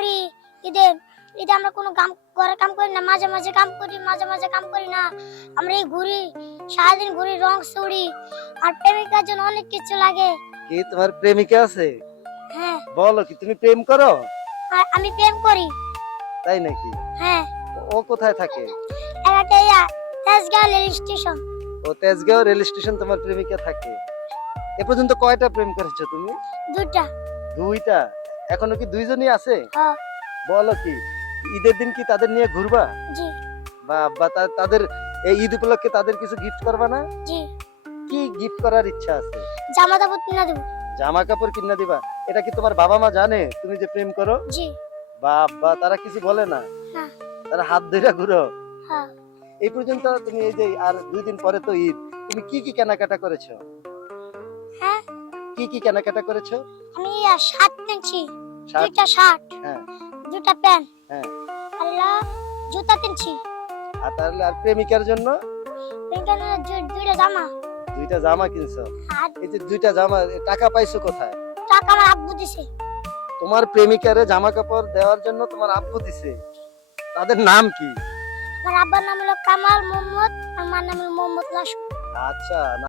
করি ঈদে ঈদে আমরা কোনো কাম ঘরে কাম করি না, মাঝে মাঝে কাম করি, মাঝে মাঝে কাম করি না। আমরা এই ঘুরি, সারাদিন ঘুরি, রং চুড়ি, আর প্রেমিকার জন্য অনেক কিছু লাগে। কি তোমার প্রেমিকা আছে? হ্যাঁ, বলো কি তুমি প্রেম করো? আর আমি প্রেম করি। তাই নাকি? হ্যাঁ, ও কোথায় থাকে? একটা তেজগাঁও রেল স্টেশন। ও তেজগাঁও রেল স্টেশন তোমার প্রেমিকা থাকে। এ পর্যন্ত কয়টা প্রেম করেছো তুমি? দুটা। দুইটা? এখনো কি দুইজনই আছে? হ্যাঁ, বলো কি ঈদের দিন কি তাদের নিয়ে ঘুরবা? জি বা তাদের এই ঈদ উপলক্ষে তাদের কিছু গিফট করবা না? জি। কি গিফট করার ইচ্ছা আছে? জামা কাপড় কিনে দেবো। জামা কাপড় কিনে দিবা? এটা কি তোমার বাবা মা জানে তুমি যে প্রেম করো? জি। বাবা, তারা কিছু বলে না? না। তারা হাত ধরে ঘুরো? হ্যাঁ, এই পর্যন্ত তুমি এই যে আর 2 দিন পরে তো ঈদ, তুমি কি কি কেনাকাটা করেছো? হ্যাঁ, কি কি কেনাকাটা করেছো? আমি শার্ট কিনছি, শার্ট? দুইটা শার্ট, হ্যাঁ দুইটা প্যান্ট, হ্যাঁ। আর জুতা কিনছি। আর তাহলে আর প্রেমিকার জন্য এখানে দুইটা জামা। দুইটা জামা কিনছো? আর এই যে দুইটা জামা টাকা পাইছো কোথায়? টাকা আমার আব্বু দিছে। তোমার প্রেমিকারে জামা কাপড় দেওয়ার জন্য তোমার আব্বু দিছে? তাদের নাম কি? আমার আব্বার নাম হলো কামাল মোহাম্মদ, আমার মার নাম হলো মোহাম্মদ লাসু। আচ্ছা।